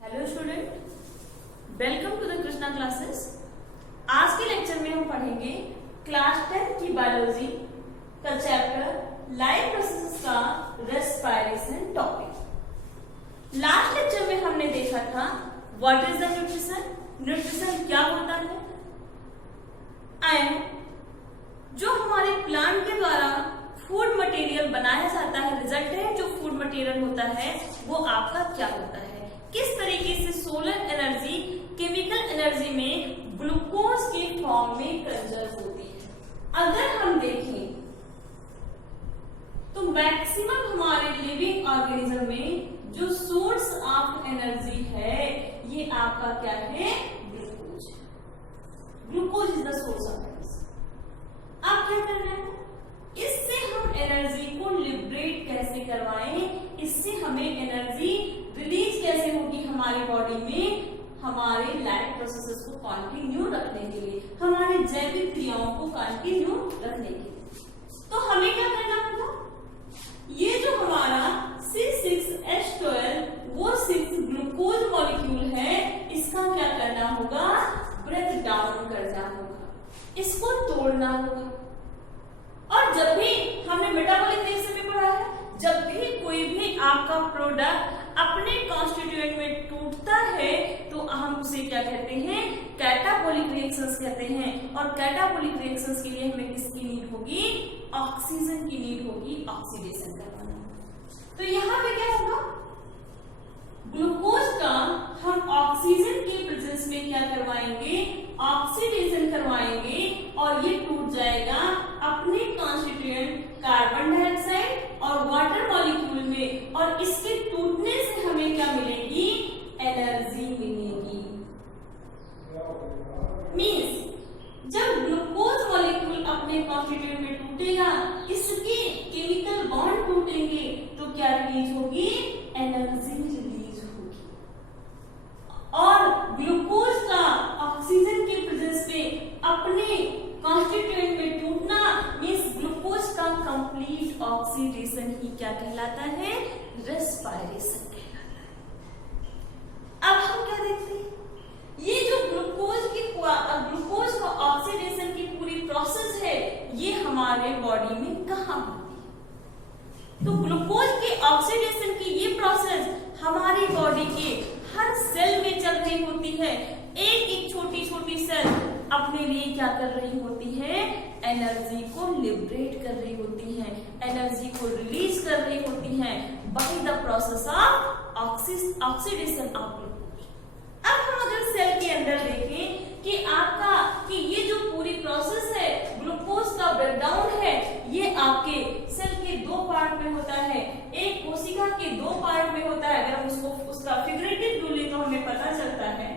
Hello student, welcome to the Krishna classes. आज के lecture में हम पढ़ेंगे क्लास 10 की बायोलॉजी का चैप्टर लाइफ प्रोसेसेस का रेस्पिरेशन टॉपिक। लास्ट लेक्चर में हमने देखा था what is the nutrition, nutrition क्या होता है, एंड जो हमारे प्लांट के द्वारा फूड मटेरियल बनाया जाता है, रिजल्टेंट जो फूड मटेरियल होता है वो आपका क्या होता है, किस तरीके से सोलर एनर्जी केमिकल एनर्जी में ग्लूकोज के फॉर्म में कंजर्व होती है। अगर हम देखें तो मैक्सिमम हमारे लिविंग ऑर्गेनिज्म में जो सोर्स ऑफ एनर्जी है ये आपका क्या है, glucose. Glucose is the source of energy. आप क्या करना है, इससे हम एनर्जी को लिबरेट कैसे करवाएं, इससे हमें एनर्जी रिलीज कैसे होगी हमारी बॉडी में, हमारे लाइफ प्रोसेसेस को कंटिन्यू रखने के लिए, हमारे जैविक क्रियाओं को कंटिन्यू रखने के लिए। तो हमें क्या करना होगा, ये जो हमारा C6H12 वो 6 ग्लूकोज मॉलिक्यूल है, इसका क्या करना होगा, ब्रेक डाउन करना होगा, इसको तोड़ना होगा। और जब भी हमने मेटाबॉलिक रिएक्शन में पढ़ा है, जब भी कोई भी आपका प्रोडक्ट अपने कॉन्स्टिट्यूएंट में टूटता है तो हम उसे क्या कहते हैं, कैटाबॉलिक रिएक्शंस कहते हैं। और कैटाबॉलिक रिएक्शंस के लिए हमें किसकी नीड होगी, ऑक्सीजन की नीड होगी, ऑक्सीडेशन करवाना। तो यहाँ पे क्या होगा, ग्लूकोज का हम ऑक्सीजन के प्रेजेंस में क्या करवाएंगे, ऑक्सीडेशन करवाएंगे और ये टूट जाएगा अपने कॉन्स्टिट्यूएंट कार्बन डाइऑक्साइड और वाटर मॉलिक्यूल में, और इसके टूटने से हमें क्या मिलेगी, एनर्जी मिलेगी। मींस जब ग्लूकोज मॉलिक्यूल अपने कॉन्स्टिट्यूएंट में टूटेगा, इसके केमिकल बॉन्ड टूटेंगे तो क्या रिलीज होगी, एनर्जी रिलीज होगी। और ग्लूकोज का ऑक्सीजन के प्रेजेंस में अपने कॉन्स्टिट्यूएंट में टूटना मींस ग्लूकोज का कंप्लीट ऑक्सीडेशन ही क्या कहलाता है, रेस्पिरेशन कहलाता है। अब हम क्या देखते हैं, ये जो ग्लूकोज का ऑक्सीडेशन की पूरी प्रोसेस है ये हमारे बॉडी में कहाँ होती है। तो ग्लूकोज के ऑक्सीडेशन की ये प्रोसेस हमारी बॉडी के हर सेल में चल रही होती है। एक एक छोटी छोटी सेल अपने लिए क्या कर रही होती है, एनर्जी को लिबरेट कर रही होती है, एनर्जी को रिलीज कर रही होती है by the process of oxidation of glucose. अब हम अगर सेल के अंदर देखें कि ये जो पूरी प्रोसेस है ग्लूकोज का ब्रेकडाउन है, ये आपके सेल के दो पार्ट में होता है, एक कोशिका के दो पार्ट में होता है। अगर हम उसका फिगरेटिव व्यू लें तो हमें पता चलता है,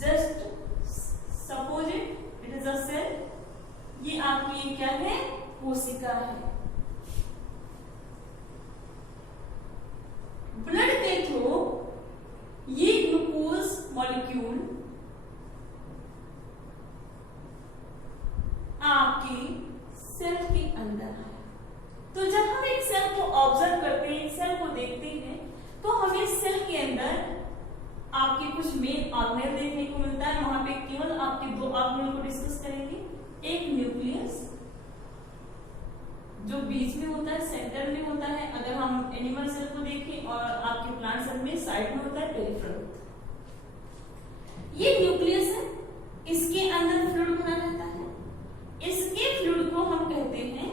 just suppose it is a cell, ये आपकी क्या है, कोशिका है। ब्लड के थ्रू ये ग्लूकोज मॉलिक्यूल आपके सेल के अंदर है। तो जब हम एक सेल को ऑब्जर्व करते हैं, एक सेल को देखते हैं, तो हमें सेल के अंदर आपके कुछ मेन ऑर्गेनेल देखने को मिलता है। वहां पे केवल आपके दो ऑर्गेनेल को डिस्कस करेंगे, एक न्यूक्लियस जो बीच में होता है, सेंटर में होता है। अगर हम एनिमल सेल को देखें और आपके प्लांट सेल में साइड में होता है, पेरिफेरल होता है। ये न्यूक्लियस है, इसके अंदर फ्लूइड भरा रहता है, इसके फ्लूइड को हम कहते हैं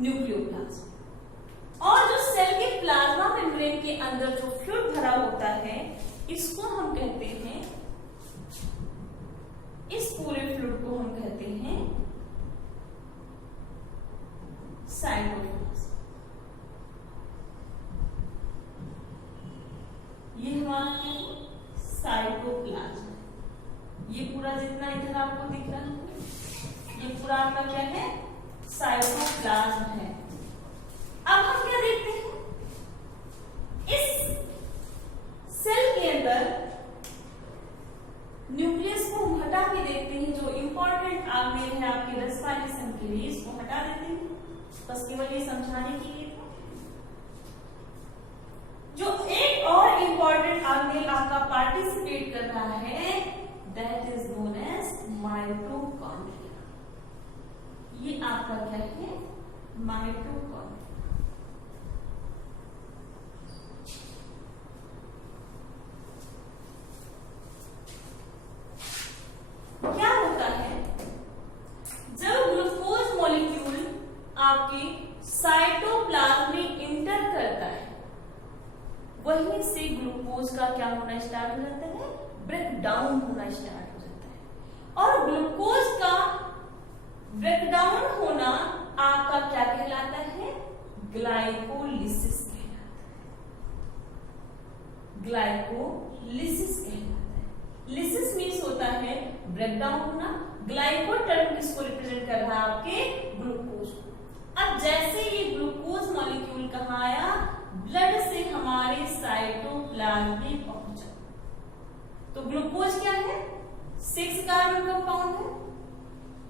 न्यूक्लियोप्लाज्म। और जो सेल के प्लाज्मा मेम्ब्रेन के अंदर जो फ्लूइड भरा होता है इसको हम कहते हैं, इस पूरे फ्लूइड को हम कहते हैं साइटोप्लाज्म। ये हमारा साइटोप्लाज्म, ये पूरा जितना इधर आपको दिख रहा है ये पूरा आपका क्या है, साइटोप्लाज्म है। अब हम क्या देखते हैं, इस सेल के अंदर माइटोकॉन्ड्रिया। क्या होता है जब ग्लूकोज मॉलिक्यूल आपके साइटोप्लाज्म में इंटर करता है, वहीं से ग्लूकोज का क्या होना स्टार्ट हो जाता है, ब्रेक डाउन होना स्टार्ट हो जाता है। और ग्लूकोज का ब्रेक डाउन होना आपका क्या कहलाता है, ग्लाइकोलिसिस कहलाता है। ग्लाइकोलिसिस कहलाता है। लिसिस मीन्स होता है ब्रेक डाउन होना, ग्लाइको टर्म किसको रिप्रेजेंट कर रहा है, आपके ग्लूकोज को। अब जैसे ये ग्लूकोज मॉलिक्यूल कहाँ आया, ब्लड से हमारे साइटोप्लाज्म में पहुंचा। तो ग्लूकोज क्या है, 6 कार्बन कंपाउंड है।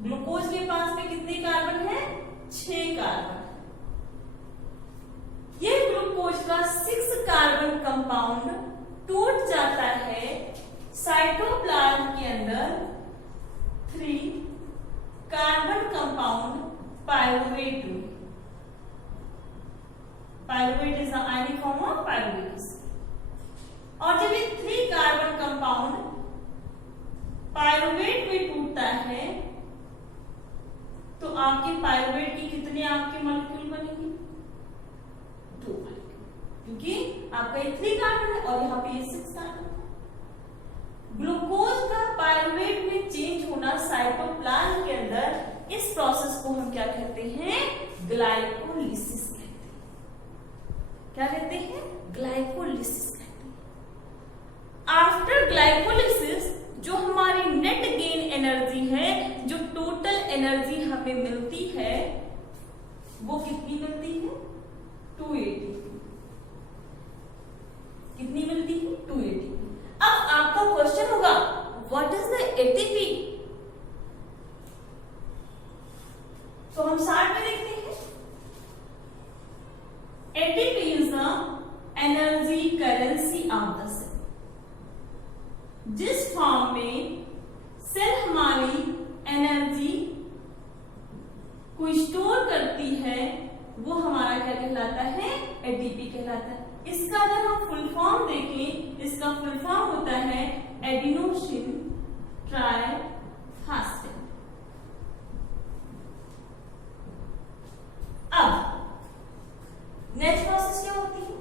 ग्लूकोज के पास में कितने कार्बन है, 6 कार्बन। ये ग्लूकोज का 6 कार्बन कंपाउंड टूट जाता है साइटोप्लाज्म के अंदर 3 कार्बन कंपाउंड पायरुवेट में। Pyruvate is the ionic form of pyruvate acid. और जब ये 3 कार्बन कंपाउंड पायरुवेट में टूटता है तो आपके पायरुवेट की कितने आपके मॉलिक्यूल बनेंगे, 2 मॉलिक्यूल, क्योंकि आपका ये 3 कार्बन है और यहाँ पे ये 6 कार्बन है। ग्लूकोज का पायरुवेट में चेंज होना साइटोप्लाज्म के अंदर, इस प्रोसेस को हम क्या कहते हैं, ग्लाइकोलिसिस कहते हैं। क्या कहते हैं, ग्लाइकोलिसिस कहते हैं। आफ्टर ग्लाइकोलिसिस जो हमारी नेट गेन एनर्जी है, जो टोटल एनर्जी हमें मिलती है, वो कितनी मिलती है, 280। कितनी मिलती है, 280। अब आपका क्वेश्चन होगा व्हाट इज द एटीपी। तो हम साथ में देखते हैं। ATP is the energy currency of the cell. जिस फॉर्म में सेल हमारी एनर्जी को स्टोर करती है, वो हमारा क्या कहलाता है, एटीपी कहलाता है। इसका अगर हम फुल फॉर्म देखें, इसका फुल फॉर्म होता है एडिनोसिन ट्राइफॉस्फेट। अब नेक्स्ट प्रोसेस क्या होती है,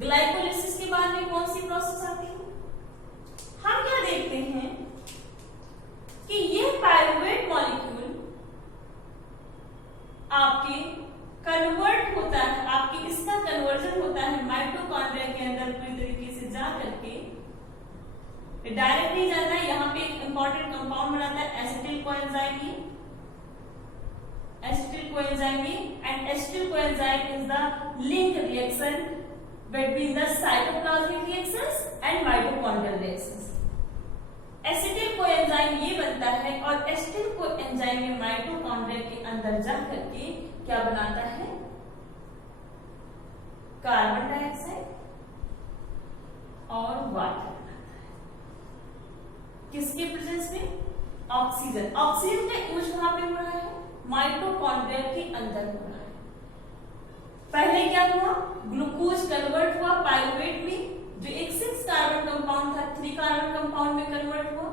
ग्लाइकोलिसिस के बाद में कौन सी प्रोसेस आती है, हम क्या देखते हैं कि ये पायरुवेट मॉलिक्यूल आपके कन्वर्ट होता है, आपकी इसका कन्वर्जन होता है माइटोकॉन्ड्रिया के अंदर पूरी तरीके से जा करके, डायरेक्ट नहीं जाता है। यहाँ पे एक इंपॉर्टेंट कंपाउंड बनाता है acetyl coenzyme, acetyl coenzyme, and acetyl coenzyme is the link reaction between the cytoplasmic reactions and mitochondrial reactions. Acetyl coenzyme ये बनता है और एसिटिल कोएंजाइम में माइटोकॉन्ड्रिया के अंदर जा करके क्या बनाता है, कार्बन डाइऑक्साइड और वाटर बनाता है। किसके प्रेजेंस में, ऑक्सीजन। ऑक्सीजन का यूज कहां पे हो रहा है, माइटोकॉन्ड्रिया के अंदर हो रहा है। पहले क्या हुआ, ग्लूकोज कन्वर्ट हुआ पायरुवेट में, जो एक 6 कार्बन कंपाउंड था 3 कार्बन कंपाउंड में कन्वर्ट हुआ।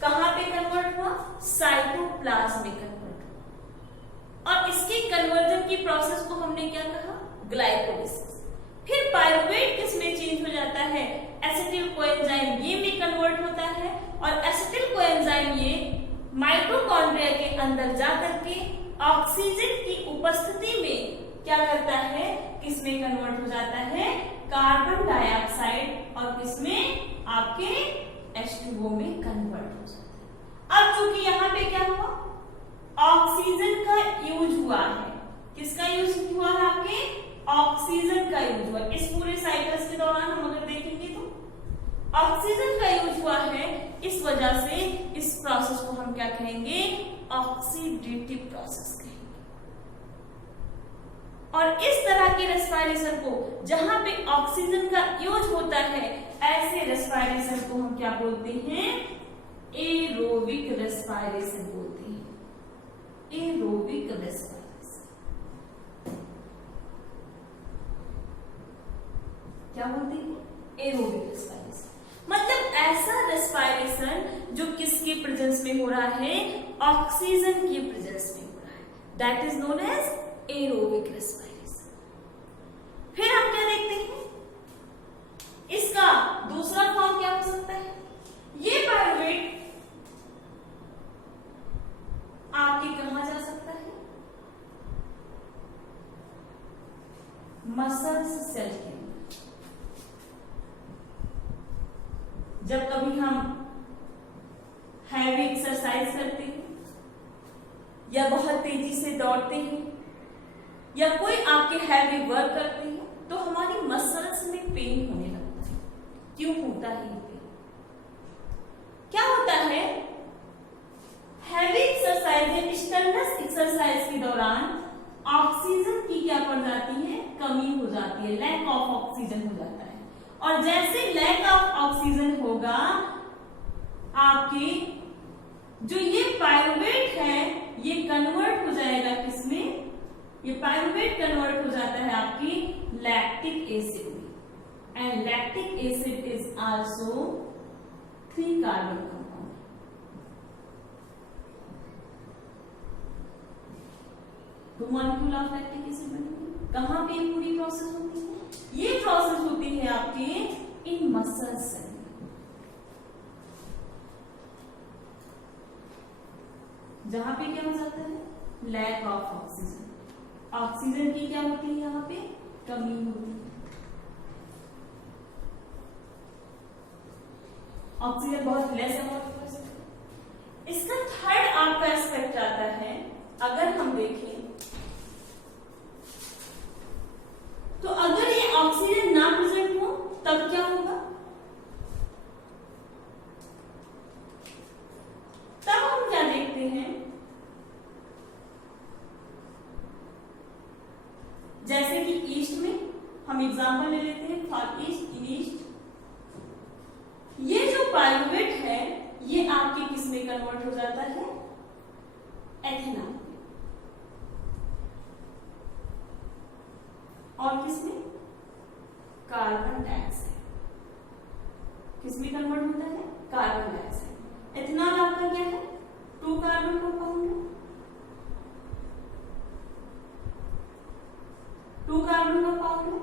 कहां पे कन्वर्ट हुआ, साइटोप्लाज्म में कन्वर्ट हुआ। और इसके कन्वर्जन की प्रोसेस को हमने क्या कहा, ग्लाइकोलिसिस। फिर पायरुवेट किस में चेंज हो जाता है, एसिटिल कोएंजाइम ये में कन्वर्ट होता है, और एसिटिल कोएंजाइम ये माइटोकॉन्ड्रिया के अंदर जाकर के ऑक्सीजन की उपस्थिति में क्या करता है, किसमें कन्वर्ट हो जाता है, कार्बन डाइऑक्साइड, और किसमें, आपके H2O में कन्वर्ट हो जाता है। अब चूंकि यहाँ पे क्या हुआ, ऑक्सीजन का यूज हुआ है। किसका यूज हुआ है, आपके ऑक्सीजन का यूज हुआ। इस पूरे साइकिल्स के दौरान हम अगर देखेंगे तो ऑक्सीजन का यूज हुआ है, इस वजह से इस प्रोसेस को हम क्या कहेंगे, ऑक्सीडेटिव प्रोसेस कहेंगे। और इस तरह के रेस्पिरेशन को, जहां पे ऑक्सीजन का यूज होता है, ऐसे रेस्पिरेशन को हम क्या बोलते हैं, एरोबिक रेस्पिरेशन बोलते हैं। Aerobic respiration. क्या बोलते हैं, एरोबिक रेस्पिरेशन। मतलब ऐसा रेस्पिरेशन जो किसके प्रेजेंस में हो रहा है, ऑक्सीजन के प्रेजेंस में हो रहा है, that is known as aerobic respiration. फिर हम क्या देखते हैं, इसका दूसरा फॉर्म क्या हो सकता है, ये पायरुवेट आपके कहां जा सकता है, मसल्स सेल के अंदर। जब कभी हम हैवी एक्सरसाइज करते हैं या बहुत तेजी से दौड़ते हैं या कोई आपके हैवी वर्क करते हैं तो हमारी मसल्स में पेन होने लगता है। क्यों होता है ये पेन? क्या होता है, हैवी एक्सरसाइज या स्ट्रेनस एक्सरसाइज के दौरान ऑक्सीजन की क्या पड़ जाती है, कमी हो जाती है, लैक ऑफ ऑक्सीजन हो जाता है। और जैसे लैक ऑफ ऑक्सीजन होगा, आपके जो ये पायरुवेट है ये कन्वर्ट हो जाएगा किसमें, ये पायरुवेट कन्वर्ट हो जाता है आपकी लैक्टिक एसिड में। And lactic acid is also 3 carbon compound. तो मॉलिक्यूल ऑफ लैक्टिक एसिड बनेंगे। कहां पे पूरी प्रोसेस होती है, ये प्रोसेस होती है आपके इन मसल सेल। जहां पे क्या हो जाता है, लैक ऑफ ऑक्सीजन, ऑक्सीजन की क्या होती है, यहाँ पे कमी होती है। ऑक्सीजन बहुत लेस अमाउंट में। इसका थर्ड आपका एस्पेक्ट आता है, अगर हम देखें तो अगर ये ऑक्सीजन ना प्रेजेंट हो तब क्या होगा, तब हम क्या देखते हैं, जैसे कि ईस्ट में हम एग्जांपल ले लेते हैं, फॉर ईस्ट, इन ईस्ट ये जो पायरुवेट है ये आपके किस में कन्वर्ट हो जाता है, एथेनॉल। और किसमें, कार्बन डाइऑक्साइड। किसमें कन्वर्ट होता है, कार्बन डाइऑक्साइड। एथेनॉल आपका क्या है, 2 कार्बन कंपाउंड है, 2 कार्बन कंपाउंड है।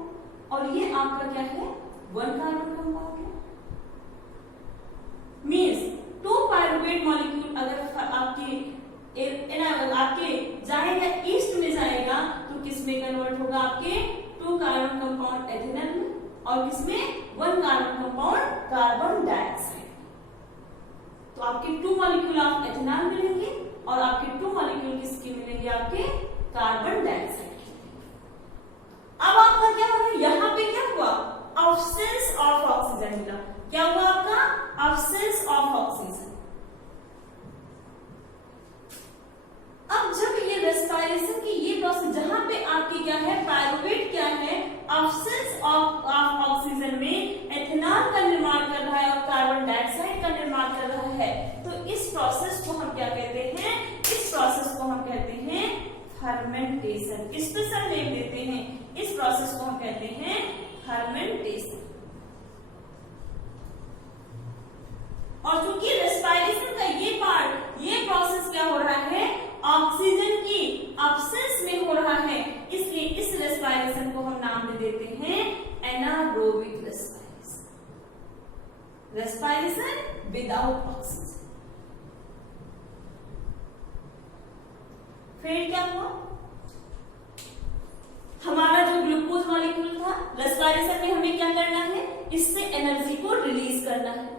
और ये आपका क्या है, 1 कार्बन कंपाउंड है। मीन्स 2 पायरुवेट मॉलिक्यूल अगर आपके जाएगा ईस्ट में जाएगा तो किसमें कन्वर्ट होगा, आपके 2 कार्बन कंपाउंड एथेनॉल में, और किसमें 1 कार्बन कंपाउंड कार्बन डाइऑक्साइड। तो आपके 2 मॉलिक्यूल ऑफ एथेनॉल मिलेंगे और आपके 2 मॉलिक्यूल किसके मिलेंगे, आपके कार्बन डाइऑक्साइड। अब आपका क्या होगा, यहां पे क्या हुआ, ऑब्सेंस ऑफ ऑक्सीजन मिला। क्या हुआ आपका, ऑब्सेंस ऑफ ऑक्सीजन। अब जब ये रेस्पिरेशन की ये प्रोसेस, जहां पे आपकी क्या है, पायरुवेट क्या है, ऑब्सेंस ऑफ ऑक्सीजन में एथेनॉल का निर्माण कर रहा है और कार्बन डाइऑक्साइड का निर्माण कर रहा है, तो इस प्रोसेस को हम क्या कहते हैं, इस प्रोसेस को हम कहते हैं फर्मेंटेशन। स्पेशल नेम देते हैं, इस प्रोसेस को हम कहते हैं फर्मेंटेशन। और चूंकि रेस्पिरेशन का ये पार्ट, ये प्रोसेस क्या हो रहा है, ऑक्सीजन की अब्सेंस में हो रहा है, इसलिए इस रेस्पिरेशन को हम नाम दे देते हैं anaerobic respiration, respiration without oxygen. फिर क्या हुआ, हमारा जो ग्लूकोज मॉलिक्यूल था, रेस्पिरेशन में हमें क्या करना है, इससे एनर्जी को रिलीज करना है।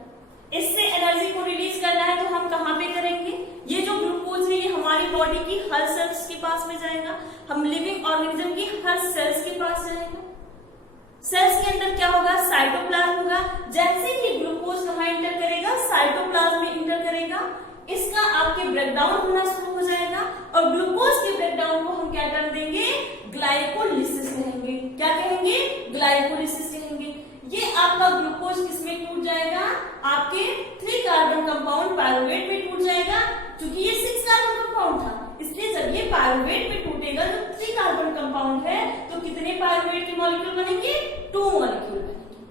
इससे एनर्जी को रिलीज करना है तो हम कहां पे करेंगे, ये जो ग्लूकोज है ये हमारी बॉडी की हर सेल्स के पास में जाएगा, हम लिविंग ऑर्गेनिज्म की हर सेल्स के पास जाएगा। सेल्स के अंदर क्या होगा, साइटोप्लाज्म होगा। जैसे ही ग्लूकोज कहां इंटर करेगा, साइटोप्लाज्म में इंटर करेगा, इसका आपके ब्रेकडाउन होना शुरू हो जाएगा और ग्लूकोज के ब्रेकडाउन को हम क्या कर देंगे, ग्लाइकोलिसिस कहेंगे। क्या कहेंगे, ग्लाइकोलिसिस कहेंगे। ये आपका ग्लूकोज किसमें टूट जाएगा, आपके 3 कार्बन कंपाउंड पायरुवेट में टूट जाएगा। क्योंकि ये 6 कार्बन कंपाउंड था, इसलिए जब ये पायरुवेट में टूटेगा तो 3 कार्बन कंपाउंड है, तो कितने पायरुवेट के मॉलिक्यूल बनेंगे, 2 मॉलिक्यूल बनेंगे।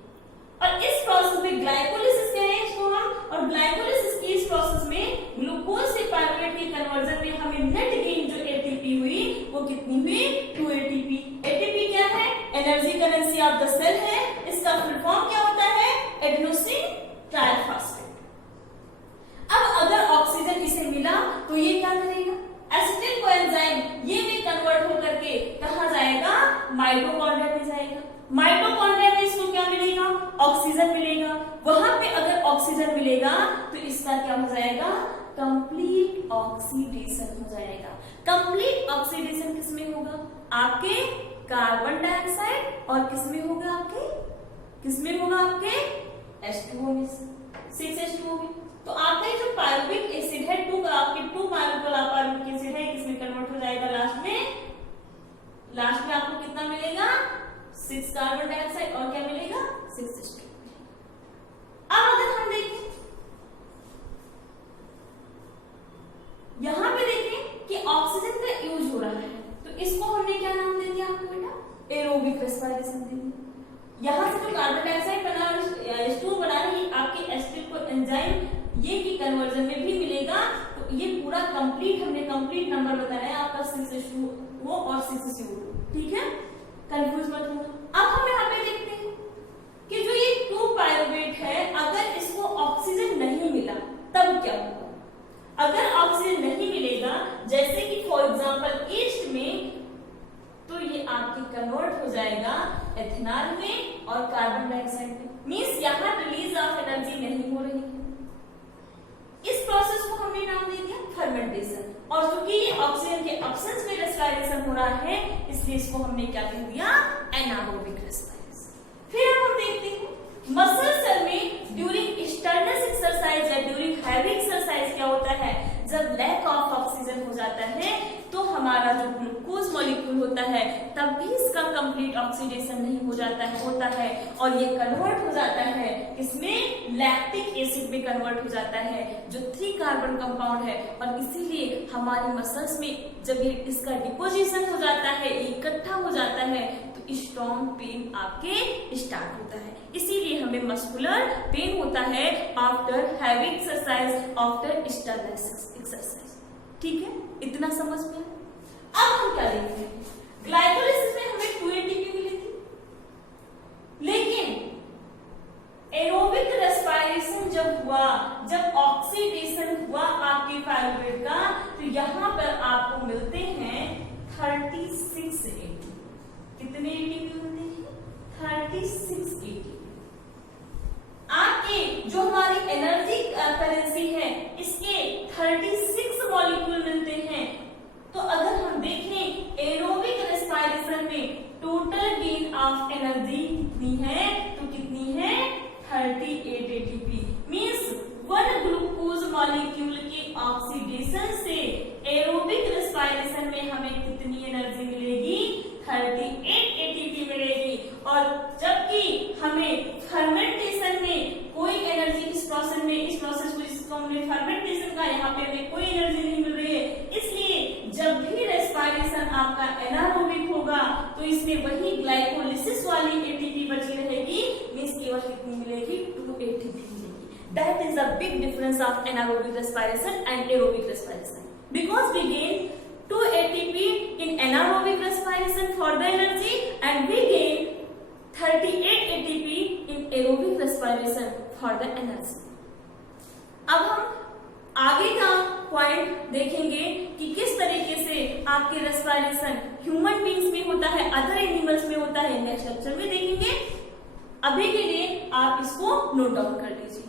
माइटोकॉन्ड्रिया में जाएगा। माइटोकॉन्ड्रिया में इसको क्या मिलेगा? ऑक्सीजन मिलेगा। वहां पे अगर ऑक्सीजन मिलेगा तो इसका क्या हो जाएगा? कंप्लीट ऑक्सीडेशन हो जाएगा। कंप्लीट ऑक्सीडेशन किसमें होगा? आपके कार्बन डाइऑक्साइड और किसमें होगा? किसमें होगा? आपके H2O में, 6H2O में। तो आपका जो पायरुविक एसिड है आपके 2 पायरुविक एसिड है, किसमें कन्वर्ट हो जाएगा? लास्ट में आपको कितना मिलेगा? 6 कार्बन डाइऑक्साइड और क्या मिलेगा? 6H2O। अब अगर हम देखें, यहां पे देखें कि ऑक्सीजन का यूज हो रहा है, तो इसको हमने क्या नाम दे दिया आपको बेटा? एरोबिक रेस्पिरेशन दे दिया। यहां से जो कार्बन डाइऑक्साइड बना H2O बना रही आपके एसिड को एंजाइम ये की कन्वर्जन में भी मिलेगा। तो ये पूरा कंप्लीट हमने कंप्लीट नंबर बताया है आपका 6H2O और 6CO2। ठीक है, कंफ्यूज मत होना। अब हम यहाँ पे देखते हैं कि जो ये 2 पायरुवेट है, अगर इसको ऑक्सीजन नहीं मिला तब क्या होगा? अगर ऑक्सीजन नहीं मिलेगा, जैसे कि फॉर एग्जांपल ईस्ट में, तो ये आपके कन्वर्ट हो जाएगा एथेनॉल में और कार्बन डाइऑक्साइड में। मींस यहाँ रिलीज ऑफ एनर्जी नहीं हो रही है। इस प्रोसेस को हमने नाम दे दिया फर्मेंटेशन। और क्योंकि ये ऑक्सीजन के एब्सेंस में रेस्पिरेशन हो रहा है, इसलिए इसको हमने क्या कह दिया? Anaerobic respiration. फिर हम देखते हैं मसल सेल में ड्यूरिंग स्टर्नस एक्सरसाइज या ड्यूरिंग हैवी एक्सरसाइज क्या होता है? जब लैक ऑफ ऑक्सीजन हो जाता है तो हमारा जो ग्लूकोज मॉलिक्यूल होता है तब भी इसका कंप्लीट ऑक्सीडेशन नहीं हो जाता है, होता है और ये कन्वर्ट हो जाता है इसमें लैक्टिक एसिड में कन्वर्ट हो जाता है, जो 3 कार्बन कंपाउंड है। और इसीलिए हमारी मसल्स में जब ये इसका डिपोजिशन हो जाता है, इकट्ठा हो जाता है, तो स्ट्रॉन्ग पेन आपके स्टार्ट होता है। इसीलिए हमें मस्कुलर पेन होता है after heavy exercise, after Stearns exercise. ठीक है, इतना समझ में। अब हम क्या देखते हैं? ग्लाइकोलाइसिस में हमें 2 ATP मिली थी, लेकिन एरोबिक रेस्पिरेशन जब हुआ, जब ऑक्सीडेशन हुआ आपके पायरुवेट का, तो यहां पर आपको मिलते हैं 36 ATP। कितने ATP मिलते हैं? 36 ATP। आपके जो हमारी एनर्जी करेंसी है, इसके 36 मॉलिक्यूल मिलते हैं। तो अगर हम देखें एरोबिक रेस्पिरेशन में टोटल गेन ऑफ एनर्जी कितनी है? तो कितनी है? 38 ATP। मींस 1 ग्लूकोज मॉलिक्यूल के ऑक्सीडेशन से एरोबिक रेस्पिरेशन में हमें कितनी एनर्जी मिलेगी? 38 ATP मिलेगी। और जबकि हमें फर्मेंटेशन में कोई एनर्जी इस प्रोसेस को जिसको हमने फर्मेंटेशन का, यहाँ पे हमें कोई एनर्जी नहीं मिल रही है। इसलिए जब भी रेस्पिरेशन आपका एनारोबिक होगा तो इसमें वही ग्लाइकोलिसिस वाली ATP बची रहेगी। मींस केवल कितनी मिलेगी? 2 ATP मिलेगी। That is the big difference of anaerobic respiration and aerobic respiration, because we gain 2 ATP in anaerobic respiration for the energy and we gain 38 ATP in aerobic respiration for the energy. अब हम आगे का point देखेंगे कि किस तरीके से आपके रेस्पिरेशन ह्यूमन बींग्स में होता है, अदर एनिमल्स में होता है, नेक्स्ट लेक्चर में देखेंगे। अभी के लिए आप इसको नोट डाउन कर लीजिए।